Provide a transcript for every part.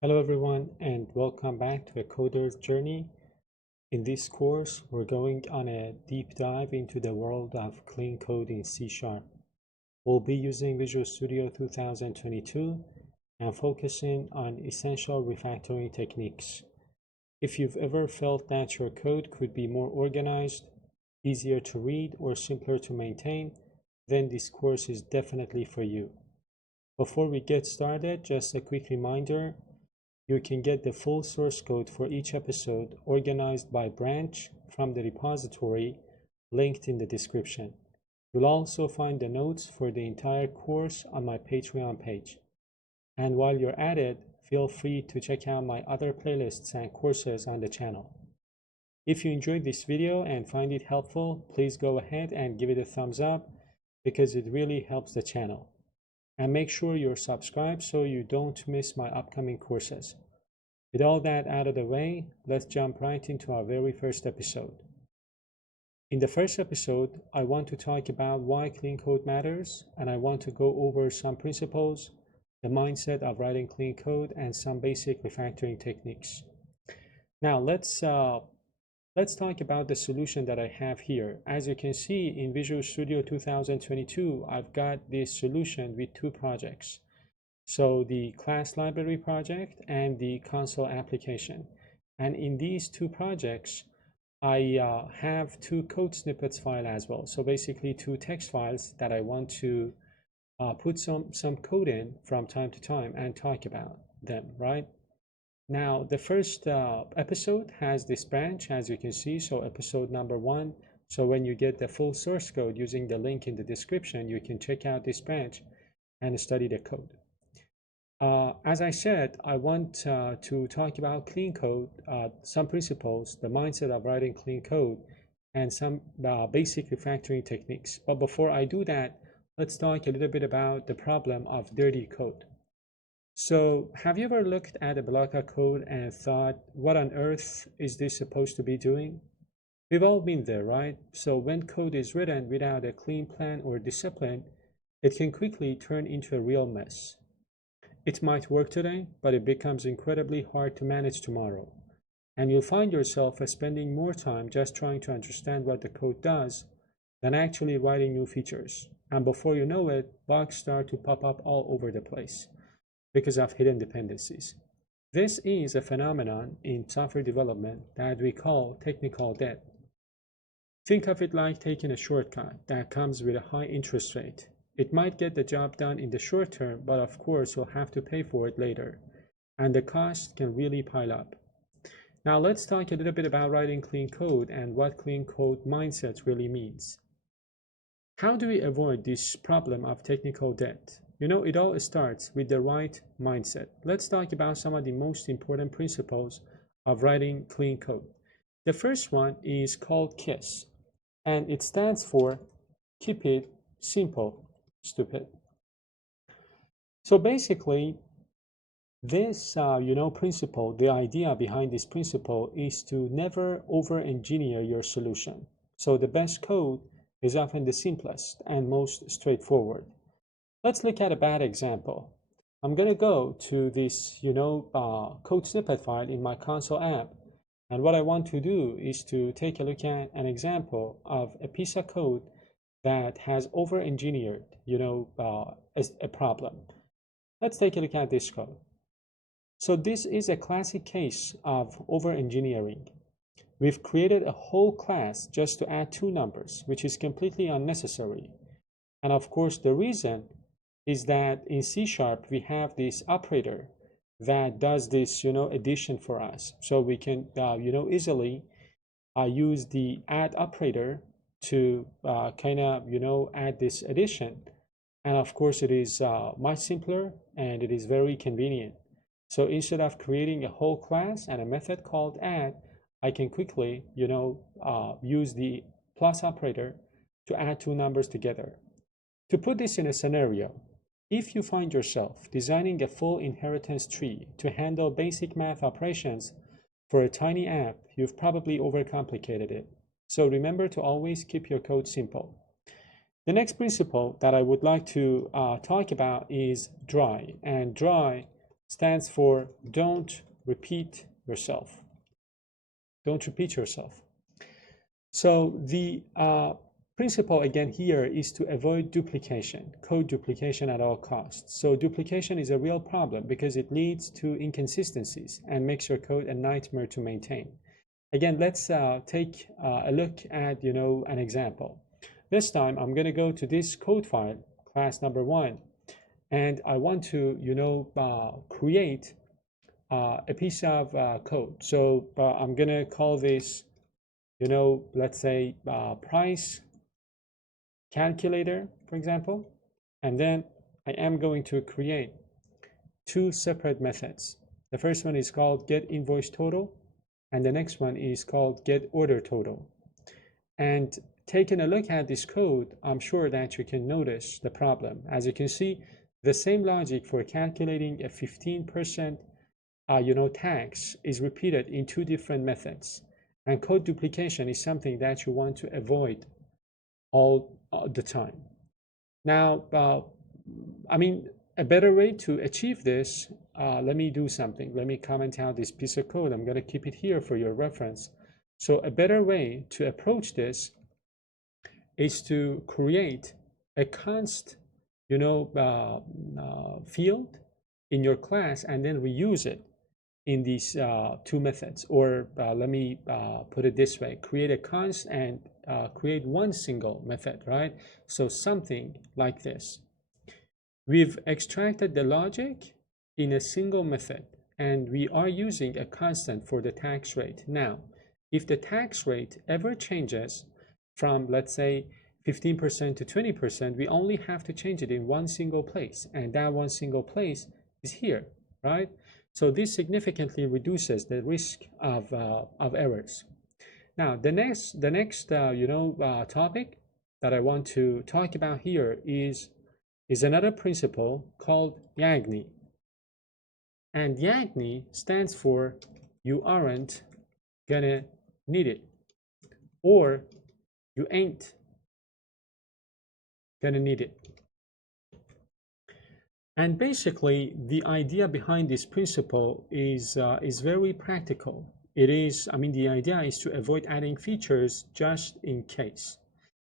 Hello everyone and welcome back to a Coder's Journey. In this course, we're going on a deep dive into the world of clean code in C#. We'll be using Visual Studio 2022 and focusing on essential refactoring techniques. If you've ever felt that your code could be more organized, easier to read, or simpler to maintain, then this course is definitely for you. Before we get started, just a quick reminder. You can get the full source code for each episode organized by branch from the repository linked in the description. You'll also find the notes for the entire course on my Patreon page. And while you're at it, feel free to check out my other playlists and courses on the channel. If you enjoyed this video and find it helpful, please go ahead and give it a thumbs up because it really helps the channel. And make sure you're subscribed so you don't miss my upcoming courses. With all that out of the way, let's jump right into our very first episode. In the first episode, I want to talk about why clean code matters, and I want to go over some principles, the mindset of writing clean code, and some basic refactoring techniques. Now let's talk about the solution that I have here. As you can see in Visual Studio 2022, I've got this solution with two projects. So the class library project and the console application. And in these two projects, I have two code snippets file as well. So basically two text files that I want to put some code in from time to time and talk about them, right? Now, the first episode has this branch, as you can see, so episode number 1. So when you get the full source code using the link in the description, you can check out this branch and study the code. As I said, I want to talk about clean code, some principles, the mindset of writing clean code, and some basic refactoring techniques. But before I do that, let's talk a little bit about the problem of dirty code. So have you ever looked at a block of code and thought, what on earth is this supposed to be doing? We've all been there, right? So when code is written without a clean plan or discipline, it can quickly turn into a real mess. It might work today, but it becomes incredibly hard to manage tomorrow. And you'll find yourself spending more time just trying to understand what the code does than actually writing new features. And before you know it, bugs start to pop up all over the place because of hidden dependencies. This is a phenomenon in software development that we call technical debt. Think of it like taking a shortcut that comes with a high interest rate. It might get the job done in the short term, but of course you'll have to pay for it later, and the cost can really pile up. Now let's talk a little bit about writing clean code and what clean code mindset really means. How do we avoid this problem of technical debt? It all starts with the right mindset. Let's talk about some of the most important principles of writing clean code. The first one is called KISS, and it stands for keep it simple, stupid. So basically, this principle, the idea behind this principle is to never over-engineer your solution. So the best code is often the simplest and most straightforward. Let's look at a bad example. I'm going to go to this code snippet file in my console app, and what I want to do is to take a look at an example of a piece of code that has over-engineered a problem. Let's take a look at this code. So this is a classic case of over-engineering. We've created a whole class just to add two numbers, which is completely unnecessary. And of course, the reason is that in C# we have this operator that does this addition for us. So we can easily use the add operator to add this addition. And of course, it is much simpler and it is very convenient. So instead of creating a whole class and a method called add, I can quickly use the plus operator to add two numbers together. To put this in a scenario, if you find yourself designing a full inheritance tree to handle basic math operations for a tiny app, you've probably overcomplicated it. So remember to always keep your code simple. The next principle that I would like to talk about is dry. And dry stands for don't repeat yourself. Don't repeat yourself. So the principle again here is to avoid duplication, code duplication at all costs. So duplication is a real problem because it leads to inconsistencies and makes your code a nightmare to maintain. Again, let's take a look at, an example. This time I'm going to go to this code file, class number 1, and I want to, create a piece of code. So I'm going to call this, let's say price calculator, for example. And then I am going to create 2 separate methods. The first one is called get invoice total, and the next one is called get order total. And taking a look at this code, I'm sure that you can notice the problem. As you can see, the same logic for calculating a 15% tax is repeated in 2 different methods. And code duplication is something that you want to avoid all the time. Now, a better way to achieve this, let me do something. Let me comment out this piece of code. I'm going to keep it here for your reference. So a better way to approach this is to create a const, field in your class and then reuse it in these 2 methods. Or let me put it this way: create a const and create one single method, right? So something like this. We've extracted the logic in a single method, and we are using a constant for the tax rate. Now, if the tax rate ever changes from, let's say, 15% to 20%, we only have to change it in one single place, and that one single place is here, right? So this significantly reduces the risk of errors. Now, the next topic that I want to talk about here is another principle called YAGNI. And YAGNI stands for you aren't gonna need it, or you ain't gonna need it. And basically, the idea behind this principle is very practical. The idea is to avoid adding features just in case.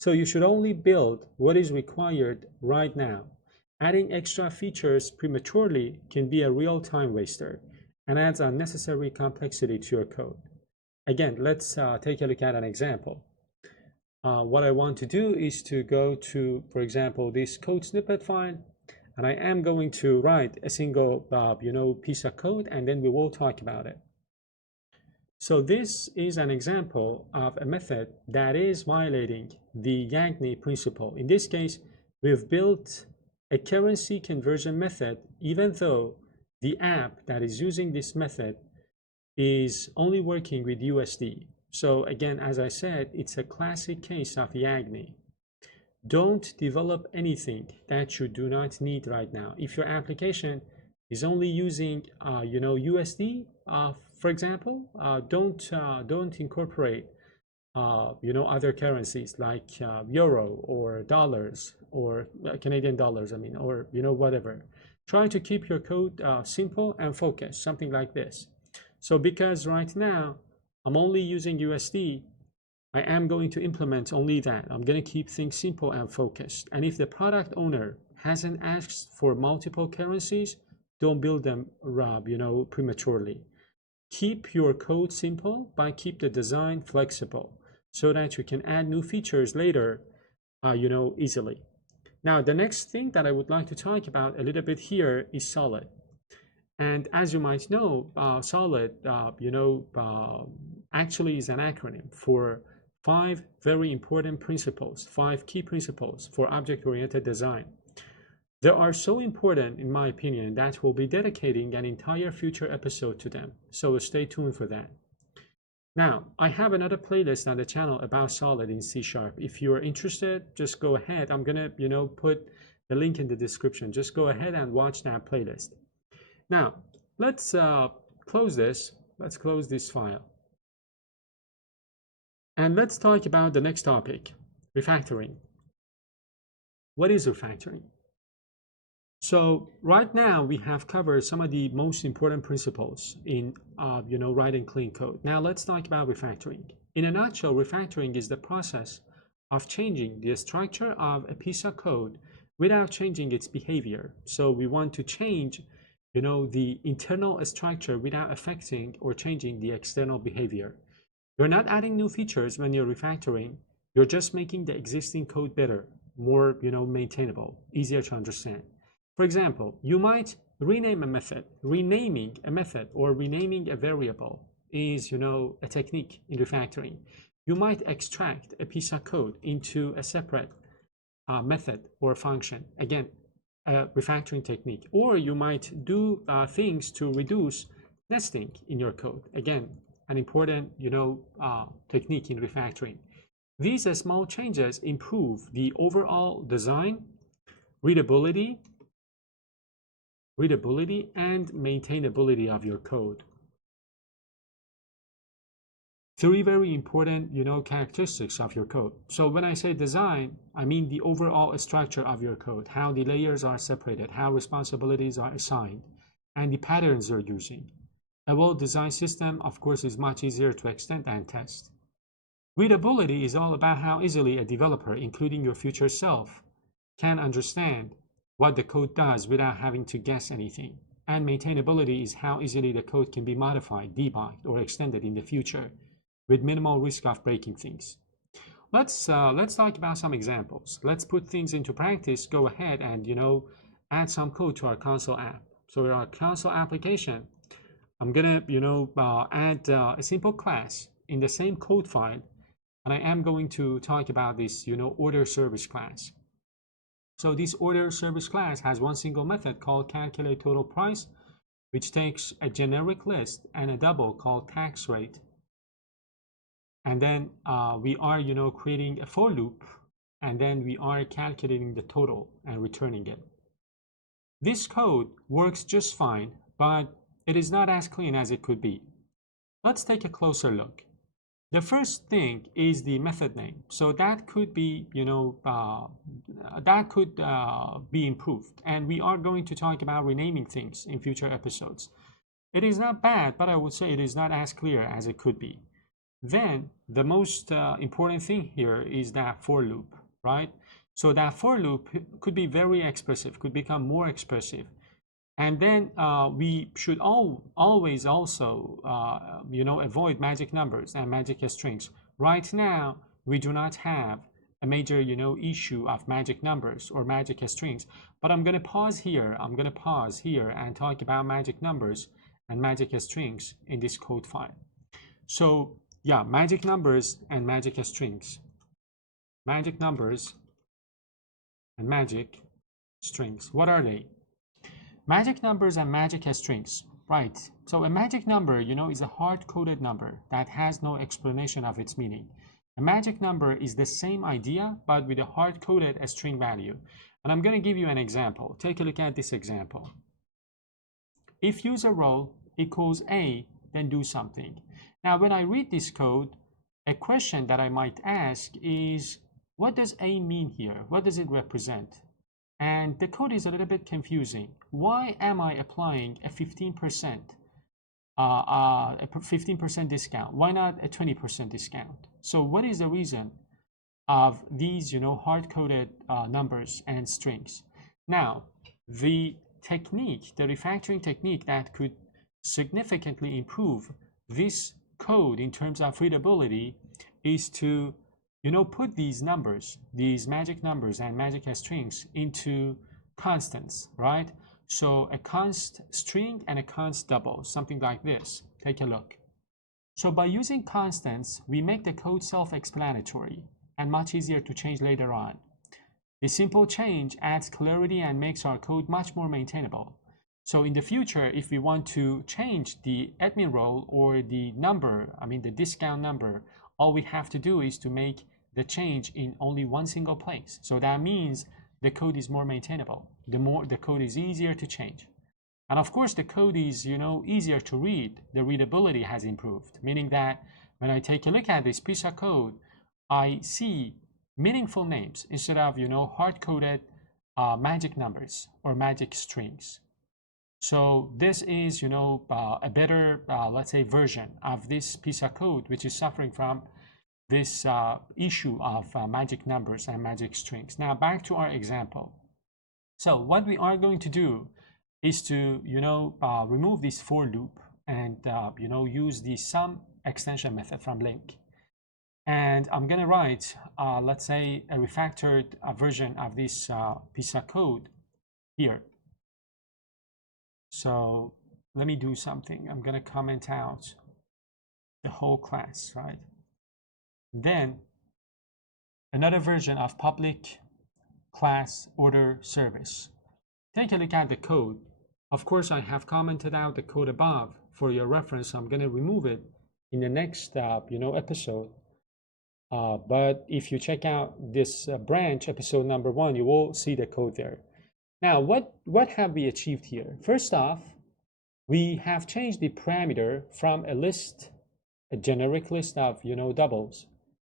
So you should only build what is required right now. Adding extra features prematurely can be a real time waster and adds unnecessary complexity to your code. Again, let's take a look at an example. What I want to do is to go to, for example, this code snippet file, and I am going to write a single piece of code, and then we will talk about it. So this is an example of a method that is violating the YAGNI principle. In this case, we've built a currency conversion method, even though the app that is using this method is only working with USD. So again, as I said, it's a classic case of YAGNI. Don't develop anything that you do not need right now. If your application is only using USD, for example, don't incorporate other currencies like euro or dollars or Canadian dollars, or whatever. Try to keep your code simple and focused, something like this. So because right now I'm only using USD, I am going to implement only that. I'm going to keep things simple and focused. And if the product owner hasn't asked for multiple currencies, don't build them prematurely. Keep your code simple, but keep the design flexible so that you can add new features later, easily. Now, the next thing that I would like to talk about a little bit here is Solid. And as you might know, Solid, actually is an acronym for 5 very important principles, 5 key principles for object-oriented design. They are so important, in my opinion, that we'll be dedicating an entire future episode to them. So stay tuned for that. Now, I have another playlist on the channel about Solid in C#. If you are interested, just go ahead. I'm gonna, put the link in the description. Just go ahead and watch that playlist. Now, let's close this. Let's close this file. And let's talk about the next topic, refactoring. What is refactoring? So right now we have covered some of the most important principles in writing clean code. Now let's talk about refactoring. In a nutshell, refactoring is the process of changing the structure of a piece of code without changing its behavior. So we want to change the internal structure without affecting or changing the external behavior. You're not adding new features when you're refactoring. You're just making the existing code better, more, maintainable, easier to understand. For example, you might rename a method. Renaming a method or renaming a variable is, a technique in refactoring. You might extract a piece of code into a separate method or function. Again, a refactoring technique. Or you might do things to reduce nesting in your code. Again, an important, technique in refactoring. These small changes improve the overall design, readability, and maintainability of your code. Three very important, characteristics of your code. So when I say design, I mean the overall structure of your code, how the layers are separated, how responsibilities are assigned, and the patterns you're using. A well-designed system, of course, is much easier to extend and test. Readability is all about how easily a developer, including your future self, can understand what the code does without having to guess anything. And maintainability is how easily the code can be modified, debugged, or extended in the future with minimal risk of breaking things. Let's talk about some examples. Let's put things into practice. Go ahead and add some code to our console app. So in our console application, I'm gonna add a simple class in the same code file, and I am going to talk about this order service class. So this order service class has one single method called calculate total price, which takes a generic list and a double called tax rate. And then we are creating a for loop, and then we are calculating the total and returning it. This code works just fine, but it is not as clean as it could be. Let's take a closer look. The first thing is the method name. So that could be be improved, and we are going to talk about renaming things in future episodes. It is not bad, but I would say it is not as clear as it could be. Then the most important thing here is that for loop, right? So that for loop could be very expressive, could become more expressive. And then we should always also, avoid magic numbers and magic strings. Right now, we do not have a major, issue of magic numbers or magic strings. But I'm going to pause here. I'm going to pause here and talk about magic numbers and magic strings in this code file. So yeah, magic numbers and magic strings. Magic numbers and magic strings. What are they? Magic numbers and magic strings. Right. So a magic number, is a hard-coded number that has no explanation of its meaning. A magic number is the same idea, but with a hard-coded string value. And I'm going to give you an example. Take a look at this example. If user role equals A, then do something. Now, when I read this code, a question that I might ask is, what does A mean here? What does it represent? And the code is a little bit confusing. Why am I applying a 15% discount? Why not a 20% discount? So what is the reason of these, hard-coded numbers and strings? Now, the technique, the refactoring technique that could significantly improve this code in terms of readability is to put these numbers, these magic numbers and magic strings into constants, right? So a const string and a const double, something like this. Take a look. So by using constants, we make the code self-explanatory and much easier to change later on. The simple change adds clarity and makes our code much more maintainable. So in the future, if we want to change the admin role or the number, the discount number, all we have to do is to make the change in only one single place. So that means the code is more maintainable. The code is easier to change. And of course, the code is, easier to read. The readability has improved, meaning that when I take a look at this piece of code, I see meaningful names instead of, hard-coded magic numbers or magic strings. So this is, a better, let's say, version of this piece of code, which is suffering from this issue of magic numbers and magic strings. Now back to our example. So what we are going to do is to, remove this for loop and, use the sum extension method from link. And I'm going to write, let's say, a refactored version of this piece of code here. So let me do something. I'm going to comment out the whole class, right? Then another version of public class order service. Take a look at the code. Of course, I have commented out the code above for your reference. I'm going to remove it in the next, episode. But if you check out this branch, episode number 1, you will see the code there. Now, what have we achieved here? First off, we have changed the parameter from a list, a generic list of, doubles,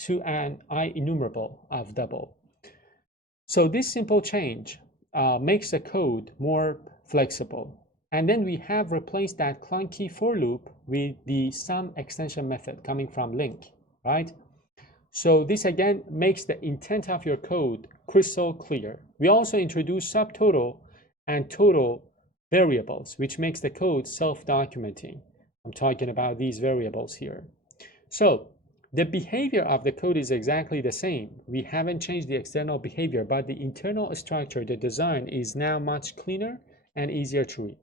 to an IEnumerable of double. So this simple change makes the code more flexible. And then we have replaced that clunky for loop with the sum extension method coming from link, right? So this again makes the intent of your code crystal clear. We also introduce subtotal and total variables, which makes the code self-documenting. I'm talking about these variables here. So the behavior of the code is exactly the same. We haven't changed the external behavior, but the internal structure, the design is now much cleaner and easier to read.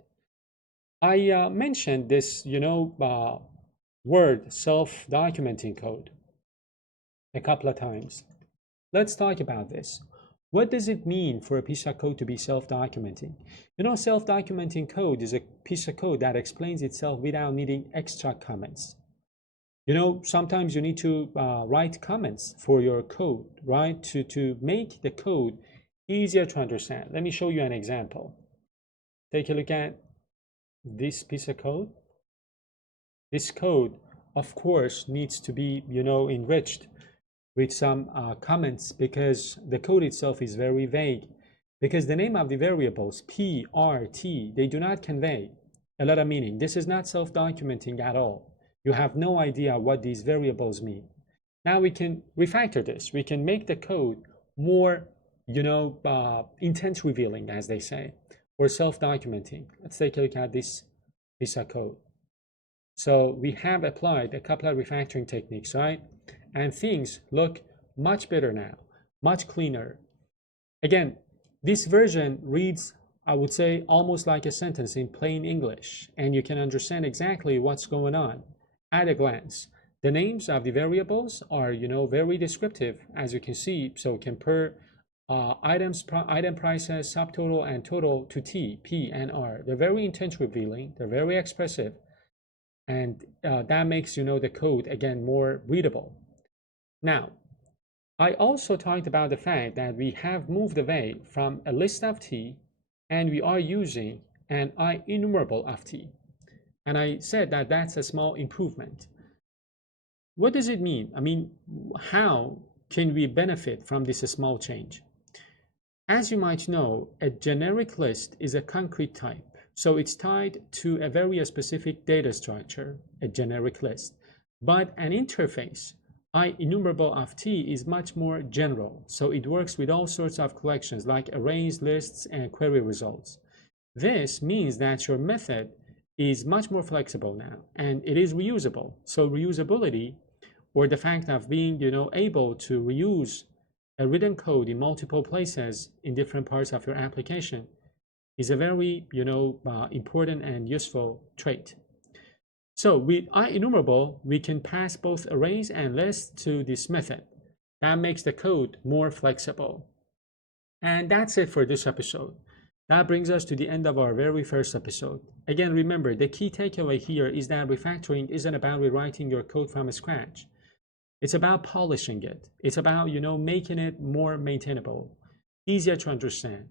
I mentioned this, word self-documenting code a couple of times. Let's talk about this. What does it mean for a piece of code to be self-documenting? Self-documenting code is a piece of code that explains itself without needing extra comments. Sometimes you need to write comments for your code, right? To make the code easier to understand. Let me show you an example. Take a look at this piece of code. This code, of course, needs to be, enriched with some comments because the code itself is very vague. Because the name of the variables, P, R, T, they do not convey a lot of meaning. This is not self-documenting at all. You have no idea what these variables mean. Now we can refactor this. We can make the code more, intent revealing, as they say, or self-documenting. Let's take a look at this piece of code. So we have applied a couple of refactoring techniques, right? And things look much better now, much cleaner. Again, this version reads, I would say, almost like a sentence in plain English, and you can understand exactly what's going on at a glance. The names of the variables are, very descriptive, as you can see. So compare item prices, subtotal, and total to T, P, and R. They're very intent revealing. They're very expressive. And that makes, the code, again, more readable. Now, I also talked about the fact that we have moved away from a list of T and we are using an IEnumerable of T. And I said that that's a small improvement. What does it mean? I mean, how can we benefit from this small change? As you might know, a generic list is a concrete type. So it's tied to a very specific data structure, a generic list. But an interface, IEnumerable of T, is much more general. So it works with all sorts of collections like arrays, lists, and query results. This means that your method is much more flexible now, and it is reusable. So reusability, or the fact of being, able to reuse a written code in multiple places in different parts of your application, is a very, important and useful trait. So with IEnumerable, we can pass both arrays and lists to this method. That makes the code more flexible. And that's it for this episode. That brings us to the end of our very first episode. Again, remember, the key takeaway here is that refactoring isn't about rewriting your code from scratch. It's about polishing it. It's about, making it more maintainable, easier to understand,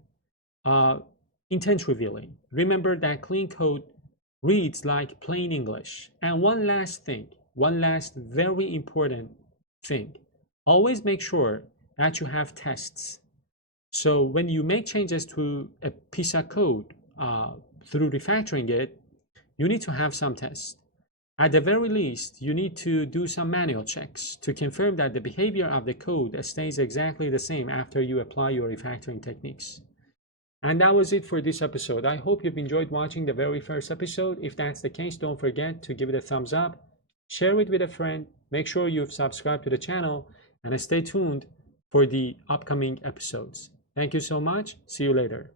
intent revealing. Remember that clean code reads like plain English. And one last very important thing. Always make sure that you have tests. So when you make changes to a piece of code through refactoring it, you need to have some tests. At the very least, you need to do some manual checks to confirm that the behavior of the code stays exactly the same after you apply your refactoring techniques. And that was it for this episode. I hope you've enjoyed watching the very first episode. If that's the case, don't forget to give it a thumbs up, share it with a friend, make sure you've subscribed to the channel, and stay tuned for the upcoming episodes. Thank you so much. See you later.